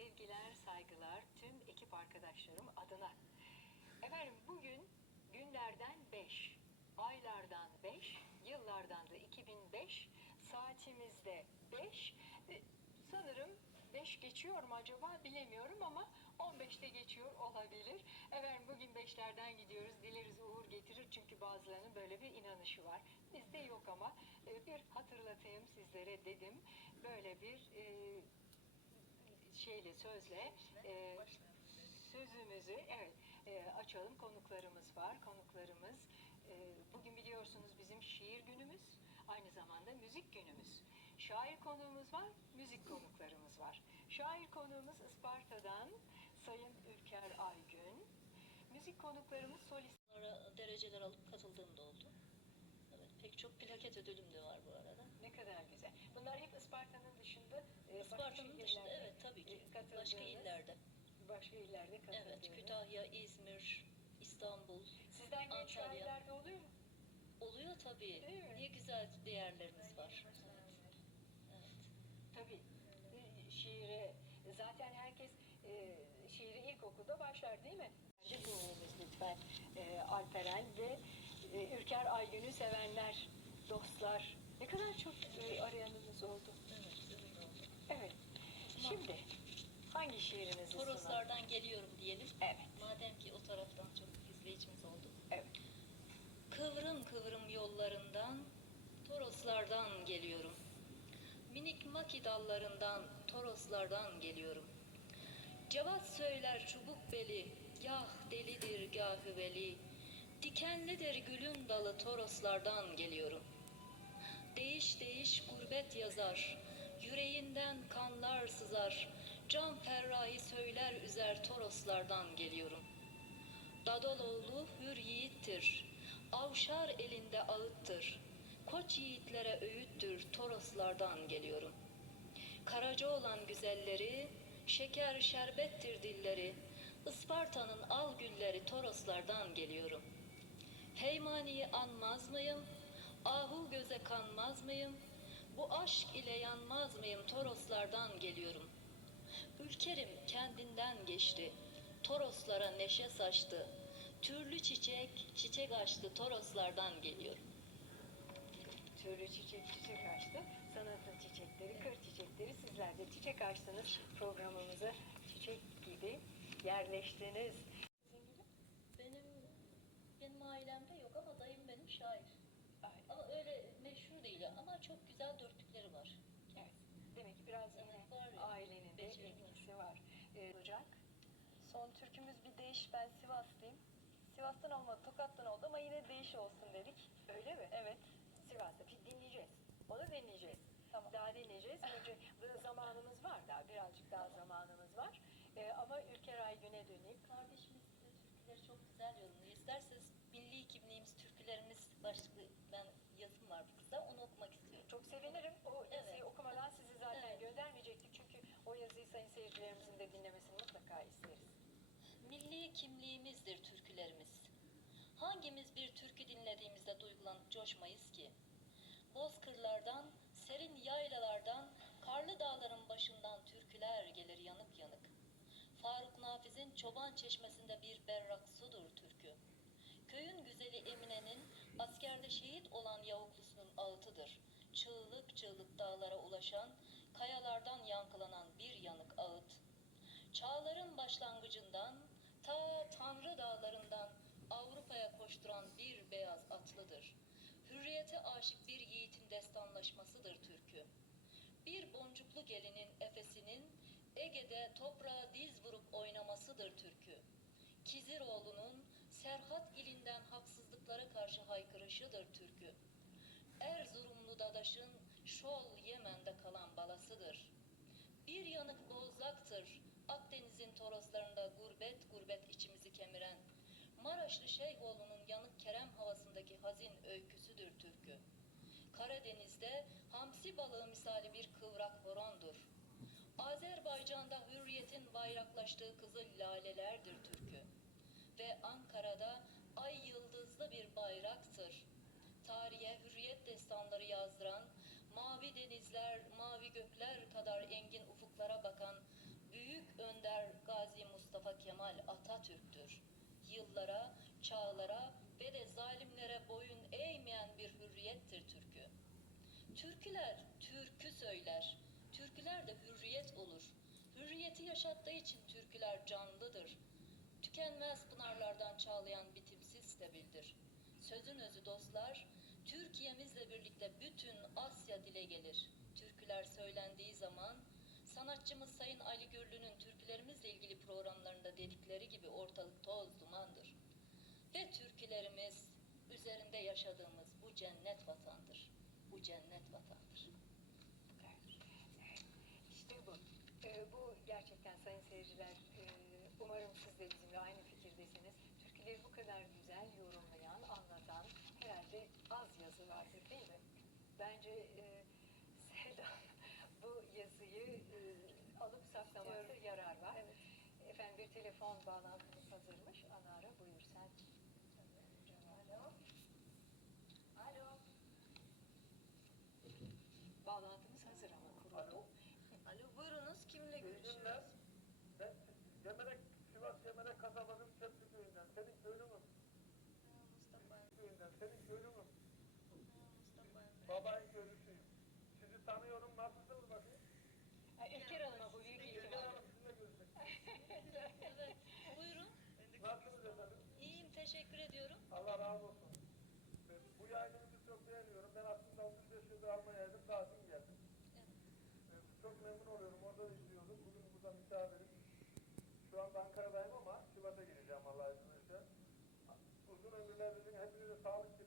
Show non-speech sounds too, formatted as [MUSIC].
sevgiler, saygılar tüm ekip arkadaşlarım adına. Efendim bugün günlerden 5, aylardan 5, yıllardan da 2005, saatimizde 5. Sanırım 5 geçiyor mu acaba bilemiyorum ama 15'te geçiyor olabilir. Efendim bugün 5'lerden gidiyoruz. Dileriz uğur getirir çünkü bazılarının böyle bir inanışı var. Bizde yok ama e, bir hatırlatayım sizlere dedim. Böyle bir e, şeyle sözle e, sözümüzü evet e, açalım. Konuklarımız var. Konuklarımız e, bugün biliyorsunuz bizim şiir günümüz. Aynı zamanda müzik günümüz. Şair konuğumuz var, müzik konuklarımız var. Şair konuğumuz Isparta'dan Sayın Ülker Aygün. Müzik konuklarımız solist dereceler alıp katıldığım da oldu. Pek çok plaket ödülüm de var bu arada. ne kadar güzel. Bunlar hep Isparta'nın dışında e, Isparta'nın dışında evet tabii ki. e, Başka illerde. Başka illerde katıldığınız. Evet, Kütahya, İzmir, İstanbul. Sizden Antalya. de oluyor mu? Oluyor tabii. Değil mi? Ne güzel değerlerimiz var. Evet. Tabii. E, Şiire zaten herkes e, şiiri ilkokulda başlar değil mi? Dinleyiniz lütfen e, Alperen ve e, Ürker Aygün'ü sevenler, dostlar. Ne kadar çok e, arayanınız oldu. Evet, öyle oldu. Evet. Şimdi hangi şiirinizi sunalım? Toroslardan geliyorum diyelim. Evet. Madem ki o taraftan çok izleyicimiz oldu. Evet. Kıvrım kıvrım yollarından, Toroslardan geliyorum. Minik maki dallarından, Toroslardan geliyorum. Cevat söyler çubuk beli, gah delidir gahı veli. Dikenlidir gülün dalı Toroslardan geliyorum. Değiş değiş gurbet yazar, yüreğinden kanlar sızar. Can ferrahi söyler üzer Toroslardan geliyorum. Dadaloğlu hür yiğittir, avşar elinde ağıttır. Koç yiğitlere öğüttür, Toroslardan geliyorum. Karaca olan güzelleri, şeker şerbettir dilleri. Isparta'nın al gülleri Toroslardan geliyorum. Heymani'yi anmaz mıyım? Ahu göze kanmaz mıyım? Bu aşk ile yanmaz mıyım? Toroslardan geliyorum. Ülkerim kendinden geçti. Toroslara neşe saçtı. Türlü çiçek, çiçek açtı. Toroslardan geliyorum. Türlü çiçek çiçek açtı. Sanatın çiçekleri, kır çiçekleri. Sizler de çiçek açtınız programımıza. Çiçek gibi yerleştiniz. Benim benim ailemde yok ama dayım benim şair. Ay, Ama öyle meşhur değil ama çok güzel dörtlükleri var. evet. Demek ki biraz yine Evet, var ya, ailenin de beceri var. Ee, Ocak. Son türkümüz bir değiş. Ben Sivaslıyım. Sivas'tan olmadı, Tokat'tan oldu ama yine değiş olsun dedik. Öyle mi? Evet. Sivas'ta bir dinleyeceğiz. Onu dinleyeceğiz. Tamam. Daha dinleyeceğiz. Önce zamanımız var daha birazcık daha zamanımız var. Ee, ama Ülker Aygün'e döneyim. Kardeşimiz de türküleri çok güzel yorumluyor. İsterseniz milli kimliğimiz, türkülerimiz başlıklı ben yazım var bu kızda onu okumak istiyorum. Çok sevinirim. O yazıyı Evet. okumadan sizi zaten Evet. göndermeyecektik. Çünkü o yazıyı sayın seyircilerimizin de dinlemesini mutlaka isteriz. Milli kimliğimizdir türkülerimiz. Hangimiz bir türkü dinlediğimizde duygulanıp coşmayız ki? Bozkırlardan, serin yaylalardan, karlı dağların başından türküler gelir yanık yanık. Faruk Nafiz'in çoban çeşmesinde bir berrak sudur türkü. Köyün güzeli Emine'nin askerde şehit olan yavuklusunun ağıtıdır. Çığlık çığlık dağlara ulaşan, kayalardan yankılanan. Çağların başlangıcından ta Tanrı dağlarından Avrupa'ya koşturan bir beyaz atlıdır. Hürriyete aşık bir yiğitin destanlaşmasıdır türkü. Bir boncuklu gelinin efesinin Ege'de toprağa diz vurup oynamasıdır türkü. Kiziroğlu'nun Serhat ilinden haksızlıklara karşı haykırışıdır türkü. Erzurumlu dadaşın Şol Yemen'de kalan balasıdır. Bir yanık bozlaktır Akdeniz'in toroslarında gurbet gurbet içimizi kemiren. Maraşlı Şeyhoğlu'nun yanık Kerem havasındaki hazin öyküsüdür türkü. Karadeniz'de hamsi balığı misali bir kıvrak horondur. Azerbaycan'da hürriyetin bayraklaştığı kızıl lalelerdir türkü. Ve Ankara'da ay yıldızlı bir bayraktır. Tarihe hürriyet destanları yazdıran, mavi denizler, mavi gökler kadar engin ufuklara bakan büyük Mustafa Kemal Atatürk'tür. Yıllara, çağlara ve de zalimlere boyun eğmeyen bir hürriyettir türkü. Türküler türkü söyler. Türküler de hürriyet olur. Hürriyeti yaşattığı için türküler canlıdır. Tükenmez pınarlardan çağlayan bitimsiz stabildir. Sözün özü dostlar, Türkiye'mizle birlikte bütün Asya dile gelir. Türküler söylendiği zaman sanatçımız Sayın Ali Gürlü'nün türkülerimizle ilgili programlarında dedikleri gibi ortalık toz dumandır. Ve türkülerimiz üzerinde yaşadığımız bu cennet vatandır. Bu cennet vatandır. İşte bu. Ee, bu gerçekten sayın seyirciler, e, umarım siz de bizimle aynı fikirdesiniz. Türküleri bu kadar güzel yorumlayan, anlatan herhalde az yazı vardır değil mi? Bence e, Selda [LAUGHS] bu İstiyorum. yarar var. Evet. Efendim bir telefon bağlantımız hazırmış. Anara buyur sen. Alo. Alo. Bağlantımız hazır ama kuruldu. Alo buyurunuz kimle görüşüyoruz? Ben Gemerek, Sivas Gemerek kasabanın Çöplü köyünden. Senin köylü mü? Mustafa Köyünden. Senin köylü mü? Mustafa Babayın köylüsüyüm. Sizi tanıyorum. Nasılsınız bakayım? Ha, İlker Hanım'a bu büyük Gülcan ihtimalle. Hanım sizinle görüşmek. Evet. Buyurun. Nasılsınız efendim? İyiyim teşekkür ediyorum. Allah razı olsun. Bu yayınınızı çok beğeniyorum. Ben aslında 35 yıldır Almanya'ydım. Daha dün geldim. Ee, Çok memnun oluyorum. Orada da izliyordum. Bugün burada misafirim. Şu anda Ankara'dayım ama Sivas'a gideceğim Allah izin verirse. Uzun ömürler dilin. Hepinize sağlık